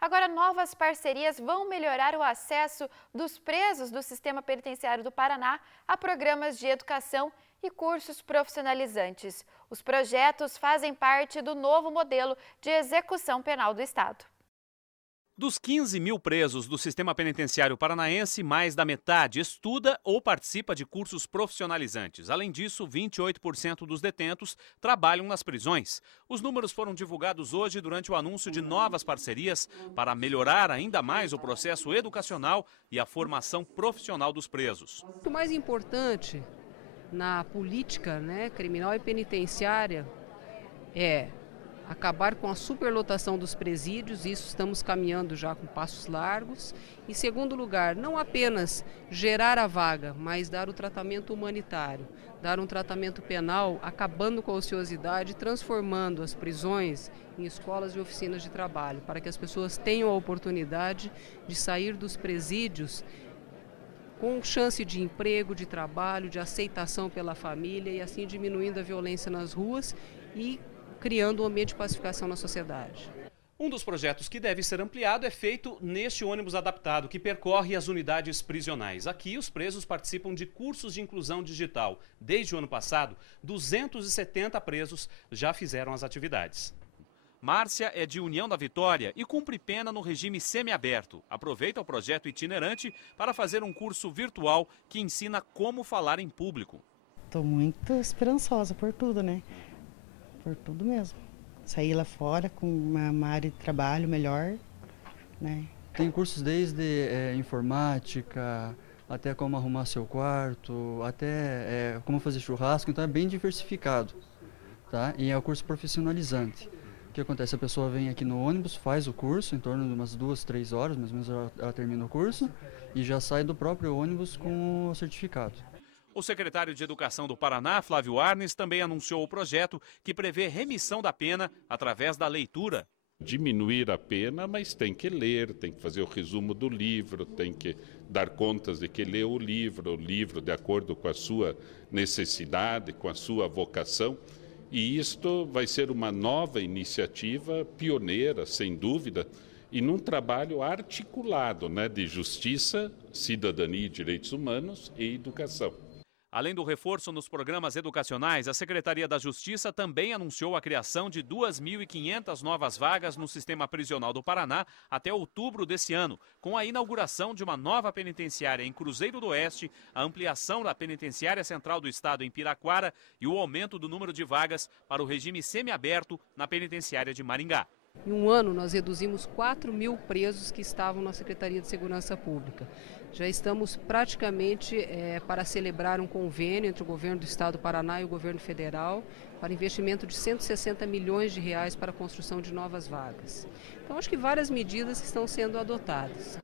Agora, novas parcerias vão melhorar o acesso dos presos do Sistema Penitenciário do Paraná a programas de educação e cursos profissionalizantes. Os projetos fazem parte do novo modelo de execução penal do Estado. Dos 15 mil presos do sistema penitenciário paranaense, mais da metade estuda ou participa de cursos profissionalizantes. Além disso, 28% dos detentos trabalham nas prisões. Os números foram divulgados hoje durante o anúncio de novas parcerias para melhorar ainda mais o processo educacional e a formação profissional dos presos. O mais importante na política criminal e penitenciária é acabar com a superlotação dos presídios, isso estamos caminhando já com passos largos. Em segundo lugar, não apenas gerar a vaga, mas dar o tratamento humanitário, dar um tratamento penal, acabando com a ociosidade, transformando as prisões em escolas e oficinas de trabalho, para que as pessoas tenham a oportunidade de sair dos presídios com chance de emprego, de trabalho, de aceitação pela família e assim diminuindo a violência nas ruas e criando um ambiente de pacificação na sociedade. Um dos projetos que deve ser ampliado é feito neste ônibus adaptado que percorre as unidades prisionais. Aqui, os presos participam de cursos de inclusão digital. Desde o ano passado, 270 presos já fizeram as atividades. Márcia é de União da Vitória e cumpre pena no regime semiaberto. Aproveita o projeto itinerante para fazer um curso virtual que ensina como falar em público. Estou muito esperançosa por tudo, por tudo mesmo. Sair lá fora com uma área de trabalho melhor, Tem cursos desde informática, até como arrumar seu quarto, até como fazer churrasco, então é bem diversificado, tá? E é o curso profissionalizante. O que acontece? A pessoa vem aqui no ônibus, faz o curso, em torno de umas 2, 3 horas, mais ou menos ela termina o curso, e já sai do próprio ônibus com o certificado. O secretário de Educação do Paraná, Flávio Arnes, também anunciou o projeto que prevê remissão da pena através da leitura. Diminuir a pena, mas tem que ler, tem que fazer o resumo do livro, tem que dar contas de que leu o livro de acordo com a sua necessidade, com a sua vocação. E isto vai ser uma nova iniciativa pioneira, sem dúvida, e num trabalho articulado de justiça, cidadania e direitos humanos e educação. Além do reforço nos programas educacionais, a Secretaria da Justiça também anunciou a criação de 2.500 novas vagas no sistema prisional do Paraná até outubro desse ano, com a inauguração de uma nova penitenciária em Cruzeiro do Oeste, a ampliação da penitenciária central do estado em Piraquara e o aumento do número de vagas para o regime semiaberto na penitenciária de Maringá. Em um ano, nós reduzimos 4 mil presos que estavam na Secretaria de Segurança Pública. Já estamos praticamente para celebrar um convênio entre o governo do Estado do Paraná e o governo federal para investimento de 160 milhões de reais para a construção de novas vagas. Então, acho que várias medidas que estão sendo adotadas.